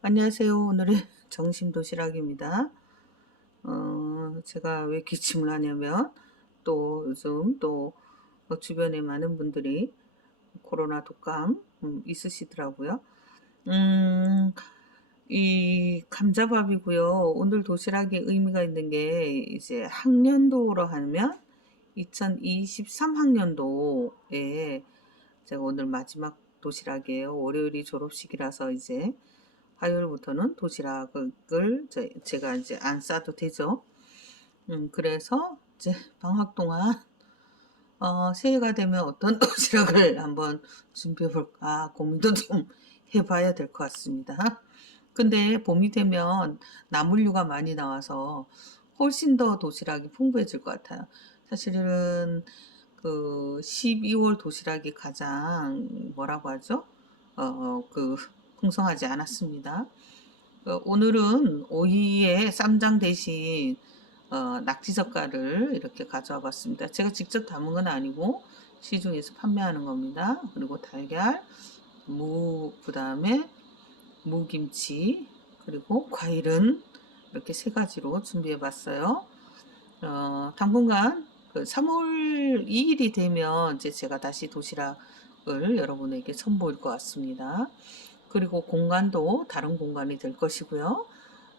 안녕하세요. 오늘의 정심 도시락입니다. 어, 제가 왜 기침을 하냐면 또 요즘 또 주변에 많은 분들이 코로나 독감 음, 있으시더라고요. 음, 이 감자밥이고요. 오늘 도시락에 의미가 있는 게 이제 학년도로 하면 2023학년도에 제가 오늘 마지막 도시락이에요. 월요일이 졸업식이라서 이제 화요일부터는 도시락을 제- 제가 이제 안 싸도 되죠. 음, 그래서 이제 방학 동안 어, 새해가 되면 어떤 도시락을 한번 준비해 볼까 고민도 좀 해봐야 될 것 같습니다. 근데 봄이 되면 나물류가 많이 나와서 훨씬 더 도시락이 풍부해질 것 같아요. 사실은 그 12월 도시락이 가장 뭐라고 하죠? 어, 그 풍성하지 않았습니다. 어, 오늘은 오이에 쌈장 대신 어, 낙지젓갈을 이렇게 가져와 봤습니다. 제가 직접 담은 건 아니고 시중에서 판매하는 겁니다. 그리고 달걀, 무, 그 다음에 무김치, 그리고 과일은 이렇게 세 가지로 준비해 봤어요. 어, 당분간 그 3월 2일이 되면 이제 제가 다시 도시락을 여러분에게 선보일 것 같습니다. 그리고 공간도 다른 공간이 될 것이고요.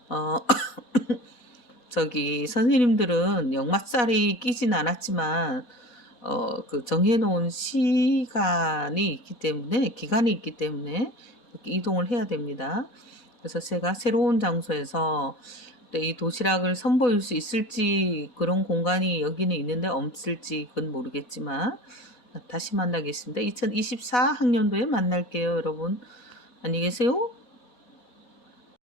어, 저기 선생님들은 역마살이 끼진 않았지만 어, 그 정해놓은 시간이 있기 때문에 기간이 있기 때문에 이동을 해야 됩니다. 그래서 제가 새로운 장소에서 네, 이 도시락을 선보일 수 있을지 그런 공간이 여기는 있는데 없을지 그건 모르겠지만 다시 만나겠습니다. 2024 학년도에 만날게요, 여러분. 안녕히 계세요.